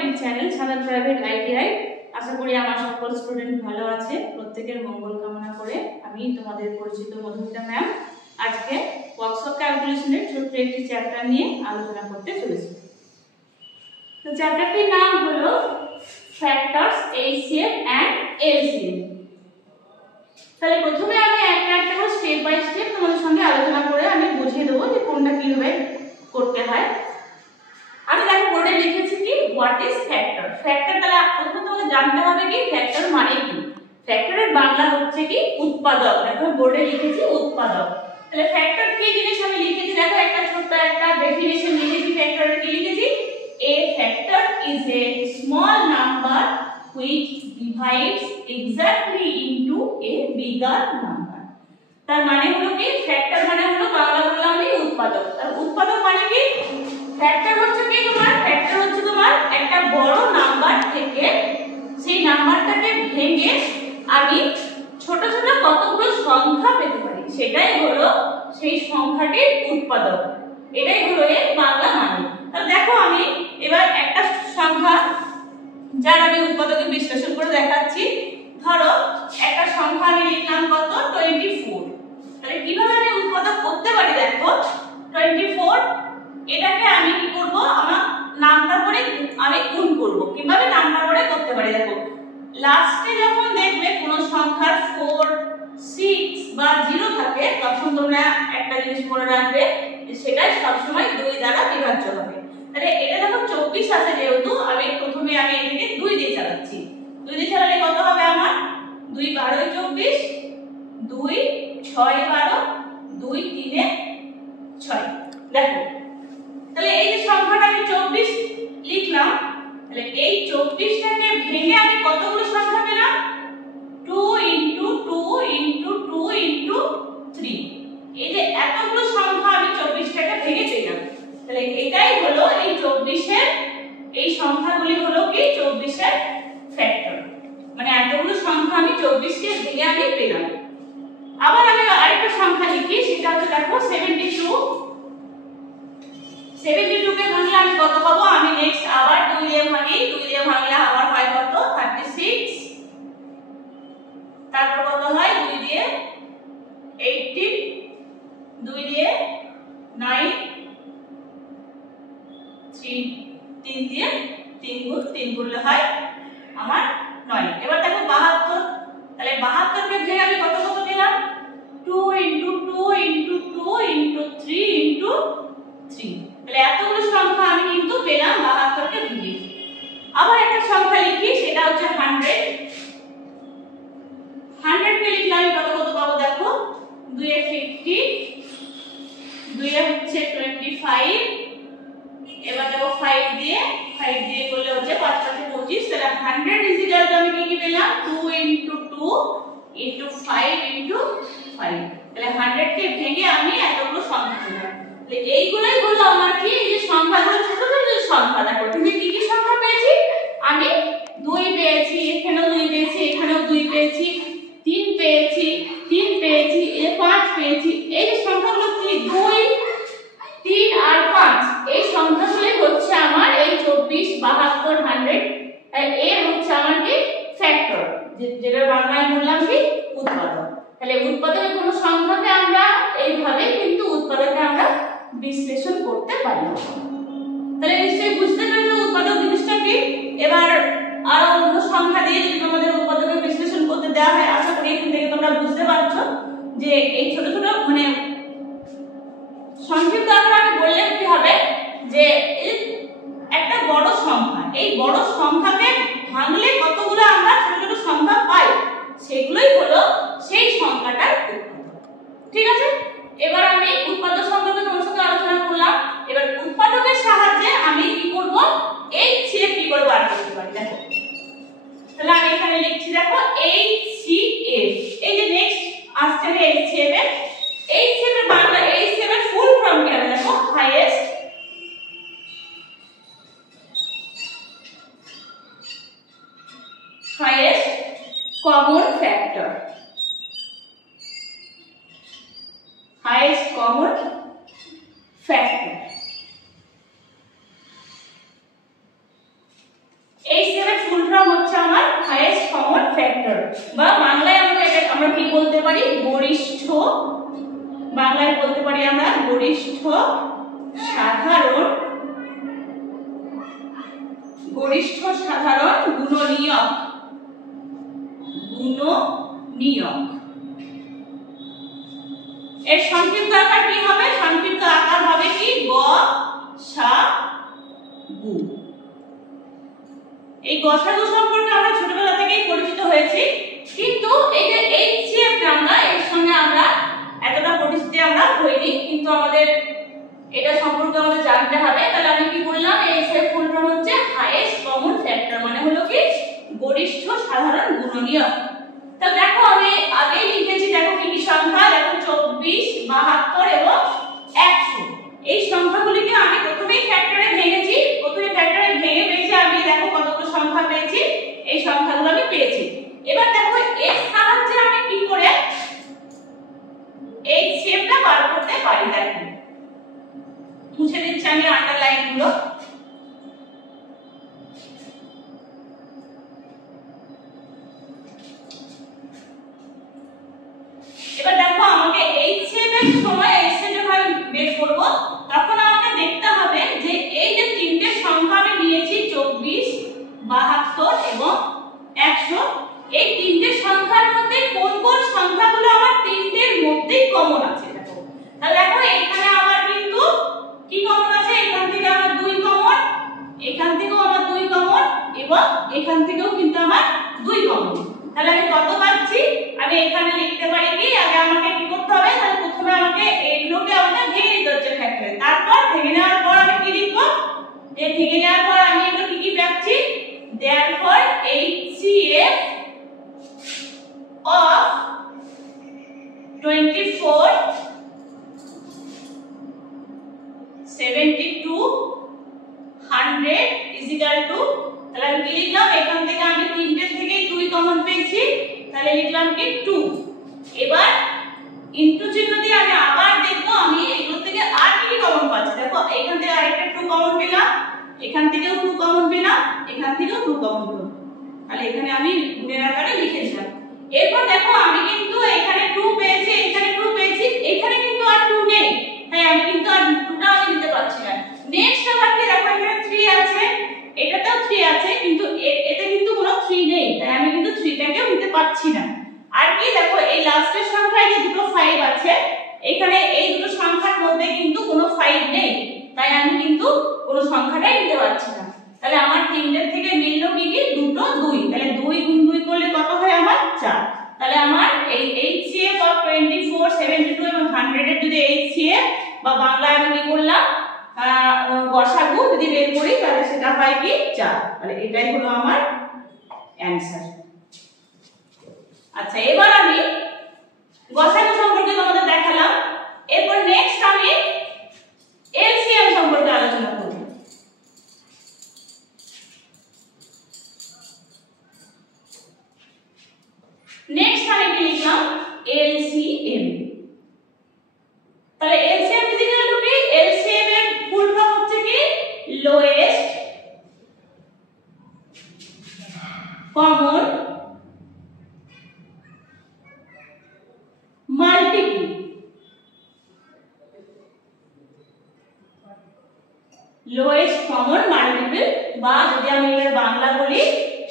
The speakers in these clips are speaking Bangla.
ইউটিউব চ্যানেল সাধারণ প্রাইভেট আইটিআই। আশা করি আমার সকল স্টুডেন্ট ভালো আছে। প্রত্যেকের মঙ্গল কামনা করে আমি তোমাদের পরিচিত মধুমিতা ম্যাম আজকে ওয়ার্কশপ ক্যালকুলেশনের ছোট্ট একটি চ্যাপ্টার নিয়ে আলোচনা করতে চলেছি। তো চ্যাপ্টারটির নাম হলো ফ্যাক্টরস এইচসিএফ এন্ড এলসিএম। তাহলে প্রথমে আমি একটা একটা করে স্টেপ বাই স্টেপ তোমাদের সঙ্গে আলোচনা করে আমি বুঝিয়ে দেবো যে কোনটা কিভাবে করতে হয়। আমি দেখো বোর্ডে লিখেছি কি হোয়াট ইজ ফ্যাক্টর। ফ্যাক্টর তাহলে প্রথমে তোমাকে জানতে হবে কি ফ্যাক্টর মানে কি। ফ্যাক্টরের বাংলা হচ্ছে কি উৎপাদক। দেখো বোর্ডে লিখেছি উৎপাদক। তাহলে ফ্যাক্টর কি জিনিস আমি লিখেছি, দেখো একটা ছোট্ট একটা ডেফিনিশন লিখেছি ফ্যাক্টরের। কি লিখেছি? A factor is a small number which divides exactly into a bigger number. তার মানে হলো কি ফ্যাক্টর মানে হলো বাংলা বললাম আমি উৎপাদক। আর উৎপাদক মানে কি ফ্যাক্টর হচ্ছে কি তোমার ফ্যাক্টর হচ্ছে তোমার একটা বড় নাম্বার থেকে সেই নাম্বারটাকে ভেঙে আমি ছোট ছোট কতগুলো সংখ্যা পেতে পারি, সেটাই হলো সেই সংখ্যাটির উৎপাদক। এটাই হলো এর বাংলা মানে। তাহলে দেখো আমি এবার একটা সংখ্যা যার আমি উৎপাদকে বিশ্লেষণ করে দেখাচ্ছি। ধরো একটা সংখ্যা আমি লিখলাম কত 24। তাহলে কিভাবে আমি উৎপাদক করতে পারি দেখো 24 এটাকে আমি কি করব আমার নামটা করে আমি গুণ করব। কিভাবে নামটা করে করতে পারি দেখো লাস্টে যখন দেখবে কোন সংখ্যার 4 6 বা 0 থাকে তখন তোমরা একটা জিনিস মনে রাখবে যে সেটা সব সময় 2 দ্বারা বিভাজ্য হবে। তাহলে এটা দেখো 24 আছে যেহেতু আমি প্রথমে এটাকে 2 দিয়ে চালাচ্ছি। 2 দিয়ে চালালে কত হবে আমার 2 12 24 2 6 12 2 3 6। দেখো তাহলে এই যে সংখ্যাটা আমি 24 লিখলাম, তাহলে এই 24টাকে ভেঙে আমি কতগুলো সংখ্যা পেলাম 2 * 2 * 2 * 3। এই যে এতগুলো সংখ্যা আমি 24টাকে ভেঙে পেলাম। তাহলে এটাই হলো এই 24 এর এই সংখ্যাগুলি হলো কি 24 এর ফ্যাক্টর। মানে এতগুলো সংখ্যা আমি 24 কে ভেঙে আমি পেলাম। আবার আমি আরেকটা সংখ্যা লিখি, সেটা হচ্ছে দেখো 72। 72 কে ভাঙলে আমি কত পাবো, আমি নেক্সট আবার 2 দিয়ে ভাঙি, 2 দিয়ে ভাঙলে আবার হয় কত 36। তারপর কত হয় 2 দিয়ে 18, 2 দিয়ে 9, 3 দিয়ে 3 গুণ 3 করলে হয় আমার 9। এবার দেখো 72। তাহলে 72 কে ভেঙে আমি কত কত পেলাম 2 * 2 * 2 * 3 * 3। তাহলে এতগুলো সংখ্যা আমি কিন্তু পেলাম 72 কে ভেঙে। আবার একটা সংখ্যা লিখি, সেটা হচ্ছে 100। 100 কে লিখলে আমি কত কত পাবো দেখো 2 এ 50, 2 এ হচ্ছে 25। এবার দেখো 5 দিয়ে করলে হচ্ছে 5 × 25। তাহলে 100 ইজিক্যাল টু আমি কি পেলাম 2 * 2 * 5 * 5। তাহলে 100 কে ভেঙে আমি এতগুলো সংখ্যা পেলাম। তাহলে এইগুলাই হলো আমার কি এই যে সংখ্যাগুলো ছোট ছোট যে সংখ্যা। দেখো তুমি কি কি সংখ্যা পেয়েছি, আমি 2 পেয়েছি, এখানেও 2 পেয়েছি, এখানেও 2 পেয়েছি, 3 পেয়েছি, 3 পেয়েছি, 5 পেয়েছি। এই যে সংখ্যাগুলো কি 2 3 আর 5 এই সংখ্যাগুলো হচ্ছে আমার এই 24 72 100 এর হচ্ছে আমার কি ফ্যাক্টর, যেটা বাংলায় বললাম কি উৎপাদক। তাহলে উৎপাদকে কোনো সংখ্যাকে আমরা এইভাবে কিন্তু উৎপাদকে আমরা বিশ্লেষণ করতে পারি। তাহলে নিশ্চয়ই বুঝতে পেরেছো উৎপাদক জিনিসটা কি। এবার আরো অন্য সংখ্যা দিয়ে যদি তোমাদের উৎপাদকে বিশ্লেষণ করতে দেওয়া হয়, আশা করি এখান থেকে তোমরা বুঝতে পারছো যে এই ছোট ছোট মানে সংক্ষিপ্ত আকারে বললে কি হবে যে একটা বড় সংখ্যা, এই বড় সংখ্যাকে ভাঙলে কতগুলো আমরা ছোট ছোট সংখ্যা পাই, সেগুলোই হলো সেই সংখ্যাটার উৎপাদক। ঠিক আছে, এবার আমি উৎপাদক সম্পর্কে তোমার সাথে আলোচনা করলাম। এবার উৎপাদকের সাহায্যে আমি কি করব HCF কি করে বার করতে পারি দেখো। তাহলে আমি এখানে লিখছি দেখো HCF। এই যে নেক্সট আসছে HCF এর বাংলা HCF এর ফুল ফর্ম কি হবে দেখো highest common factor। highest common factor। Factor, বা বাংলায় আমরা কি বলতে পারি, গরিষ্ঠ, বাংলায় বলতে পারি আমরা গরিষ্ঠ সাধারণ গুণনীয়ক। এর সংক্ষিপ্ত আকার কি হবে, সংক্ষিপ্ত আকার হবে কি গ সা গু। এই গসাগু সম্পর্কে আমরা ছোটবেলা থেকেই পরিচিত হয়েছি, কিন্তু এই যে এইচসিএফ নামটা এর সঙ্গে আমরা এতটা পরিচিত আমরা হইনি, কিন্তু আমাদের এটা সম্পর্কে আমাদের জানতে হবে। তাহলে আমি কি বললাম, এইচসিএফ ফুল ফর্ম হচ্ছে হাইয়েস্ট কমন ফ্যাক্টর, মানে হলো কি গরিষ্ঠ সাধারণ গুণনীয়ক। তা দেখো আমি আগেই লিখেছি, দেখো কি কি সংখ্যা, দেখো 24, 72 এবং 100। এই সংখ্যাগুলিকে আমি প্রথমেই ফ্যাক্টরে ভেঙেছি, পেয়েছি আমি, দেখো কতগুলো সংখ্যা পেয়েছি, এই সংখ্যাগুলো আমি পেয়েছি। এবার দেখো এর সাহায্যে আমি কি করে এই শেপটা বার করতে পারি। দেখো মুছে দিচ্ছি আমি আন্ডারলাইন গুলো। এবার দেখো আমাকে এই শেপের সময় এসে যখন বের করব, তখন আমাকে দেখতে হবে যে এই যে তিনটে সংখ্যা আমি নিয়েছি 24, 72 এবং 100, এই তিনটে সংখ্যার মধ্যে কোন কোন সংখ্যাগুলো আমার তিনটের মধ্যেই কমন আছে। দেখো তাহলে দেখো এখানে আমার কিন্তু কি কমন আছে, এখান থেকে আমার 2 কমন, এখান থেকেও আমার 2 কমন এবং এখান থেকেও কিন্তু আমার 2 কমন। তাহলে আমি কত পাচ্ছি, আমি এখানে লিখতে পারি কি, আগে আমাকে কি করতে হবে, তাহলে প্রথমে আমাকে এইগুলোকে আমাকে ভেঙে নিতে হচ্ছে ফ্যাক্টরে, তারপর ভেঙে নেওয়ার পর আমি কি লিখবো, এই ভেঙে নেওয়ার পর আমি এগুলো কি কি পাচ্ছি, therefore HCF of 24, 72, 100 is equal to, তাহলে আমি কি লিখলাম, এখান থেকে আমি তিনটে থেকে 2 কমন পেয়েছি, তাহলে লিখলাম কি 2। এবার ইনটু চিহ্ন দিয়ে আমি আবার দেখব আমি এগুলো থেকে আর কি কমন পাচ্ছি। দেখো এখান থেকে আরেকটা 2 কমন পেলাম, এখান থেকেও 2 কমন পেলাম, এখান থেকেও 2 কমন পেলাম, তাহলে এখানে আমি গুণের আকারে লিখে দিলাম। এরপর দেখো আমি কিন্তু এখানে 2 পেয়েছি, এখানে 2 পেয়েছি, এখানে কিন্তু আর 2 নেই, তাই আমি কিন্তু আর 2টা আমি নিতে পারছি না। নেক্সট আবার কি, দেখো এখানে 3 আছে, এটাতেও 3 আছে, কিন্তু এতে কিন্তু কোনো 3 নেই, তাই আমি কিন্তু 3টাকেও নিতে পারছি না। আর কি দেখো এই লাস্টের সংখ্যায় যে দুটো 5 আছে, এখানে এই দুটো সংখ্যার মধ্যে কিন্তু কোনো 5 নেই, তাই আমি কিন্তু কোনো সংখ্যাটাই নিতে পারছি না। তাহলে আমার তিনটের থেকে মিললো কি কি, দুটো 2, তাহলে 2 গুণ 2 করলে কত হয় আমার 4। তাহলে আমার এই HCF অফ 24, 72 এবং 100 এর যদি HCF বা বাংলায় আমি কি করলাম, গসাগু যদি বের করি, তাহলে সেটা হয় কি 4। তাহলে এটাই হলো আমার অ্যানসার। আচ্ছা এবার আমি গসাগু সম্পর্কে তোমাদের দেখালাম, এরপর নেক্সট আমি এলসিএম সম্পর্কে আলোচনা করব। নেক্সট আমি কি লিখলাম, এলসিএম। তাহলে এলসিএম ইজ ইকুয়াল টু কি, এলসিএম এর ফুল ফর্ম হচ্ছে কি lowest common multiple. Lowest common multiple, বা যদি আমি এর বাংলা বলি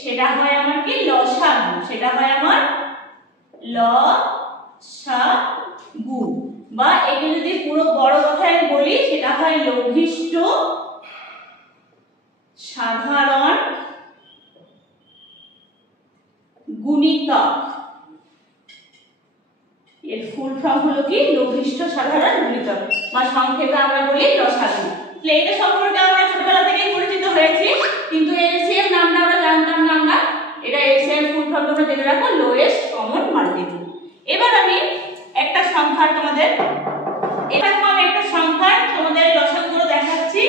সেটা হয় আমার কি লসাগু, সেটা হয় আমার লসাগু, বা একে যদি পুরো বড় কথায় বলি সেটা হয় লঘিষ্ঠ সাধারণ গুণিতক। এর ফুল ফর্ম হলো কি লঘিষ্ঠ সাধারণ গুণিতক, বা সংক্ষেপে আমরা বলি লসাগু। তাহলে এটা সম্পর্কে আমরা ছোটবেলা থেকেই পরিচিত হয়েছি, কিন্তু এলসিএম নামটা আমরা জানতাম না। আমরা এটা এলসিএম ফুল ফর্ম তোমরা জেনে রাখো, লোয়েস্ট কমন মাল্টিপল। এবার আমি একটা সংখ্যার তোমাদের লসাগুগুলো দেখাচ্ছি।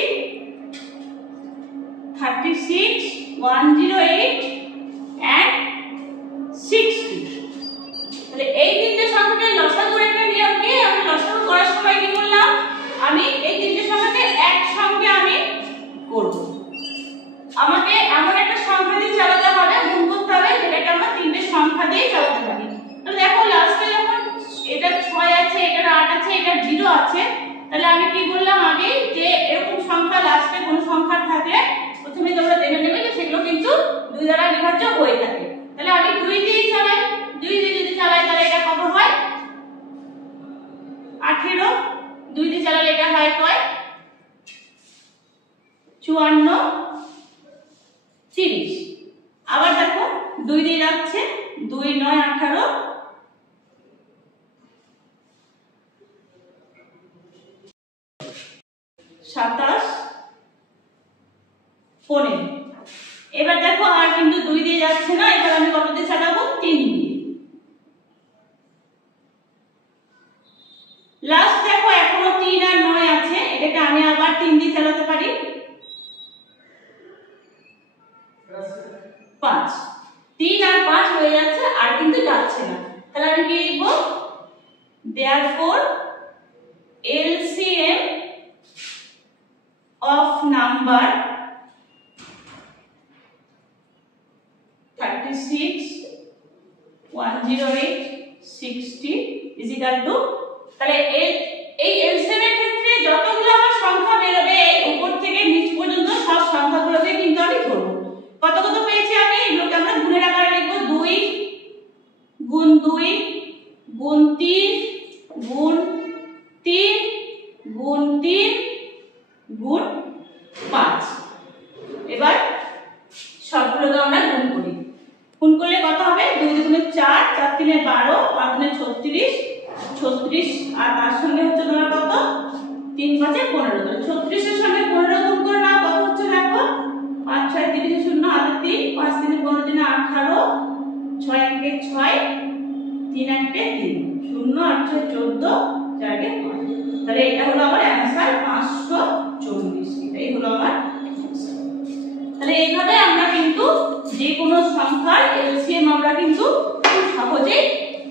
36, 108 and 60। তাহলে এই তিনটে সংখ্যাকে লসাগুর একটা নিয়ম কি, আমি লসাগু করার সময় কি করলাম, আমি এই তিনটে সংখ্যাকে একসঙ্গে আমি করব। আমাকে এমন একটা সংখ্যা দিয়ে চালাতে হবে, গুণ করতে হবে, যেটাকে আমরা তিনটে সংখ্যা দিয়ে চালাতে পারি। তাহলে দেখো লাস্টে যখন এটা 6 আছে, এটা 8 আছে, এটা 0 আছে, তাহলে আমি কি বললাম আগে যে এরকম সংখ্যা লাস্টে কোন সংখ্যা থাকলে প্রথমে তোমরা জেনে নেবে যে সেগুলো কিন্তু 2 দ্বারা বিভাজ্য হয়ে থাকে। তাহলে আমি 2 দিয়ে চালাই, 2 দিয়ে যদি চালাই তাহলে এটা কত হয় 18, 2 দিয়ে চালালে এটা হয় কয় 54, 30। আবার দেখো 2 দিয়ে যাচ্ছে, 2 9 18, 27, 15। এবার দেখো আর কিন্তু 2 দিয়ে যাচ্ছে না, এবার আমি কত দিয়ে চালাবো 3 দিয়ে। লাস্ট দেখো এখনো 3 আর 9 আছে, এটাকে আমি আবার 3 দিয়ে চালাতে পারি, 5। 3 আর 5 হয়ে যাচ্ছে, আর কিন্তু যাচ্ছে না। তাহলে আমি কি লিখব, therefore LCM of number 36, 108, 60 is equal to, তাহলে এই LCM এর ক্ষেত্রে যতগুলো আমার সংখ্যা বেরোবে উপর থেকে নিচ পর্যন্ত সব সংখ্যাগুলোকে কিন্তু আমি ধরব। কত কত পেয়েছি আমি, এগুলোকে আমরা গুণের আকারে লিখব, 2 গুণ 2 গুণ 3 গুণ 3 গুণ 3 গুণ 5। এবার সবগুলোকে আমরা গুণ করি, গুণ করলে কত হবে, 2 দুগুণে 4, 4 3 12, 5 দুগুণে 36, 36 আর তার সঙ্গে হচ্ছে তোমার কত 3 5 15। তাহলে 36 এর সঙ্গে 15 গুণ করে নাও, কত হচ্ছে দেখো 5 6 30 0 আর 3, 5 3 15 3 18, 6 1 6, 3 1 3, 0 8 6 14, 4 5। তাহলে এটা হলো আমার অ্যানসার 524। এটাই হলো আমার। তাহলে এইভাবে আমরা কিন্তু যে কোনো সংখ্যার এলসিএম আমরা কিন্তু খুব সহজেই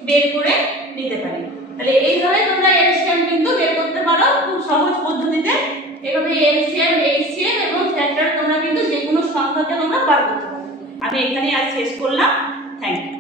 বের করে নিতে পারি। তাহলে এইভাবে তোমরা এলসিএম কিন্তু বের করতে পারো খুব সহজ পদ্ধতিতে। এভাবে এলসিএম, এইচসিএম এবং ফ্যাক্টর তোমরা কিন্তু যে কোনো সংখ্যাকে তোমরা বার করতে পারো। আমি এখানেই আজ শেষ করলাম। Thank you.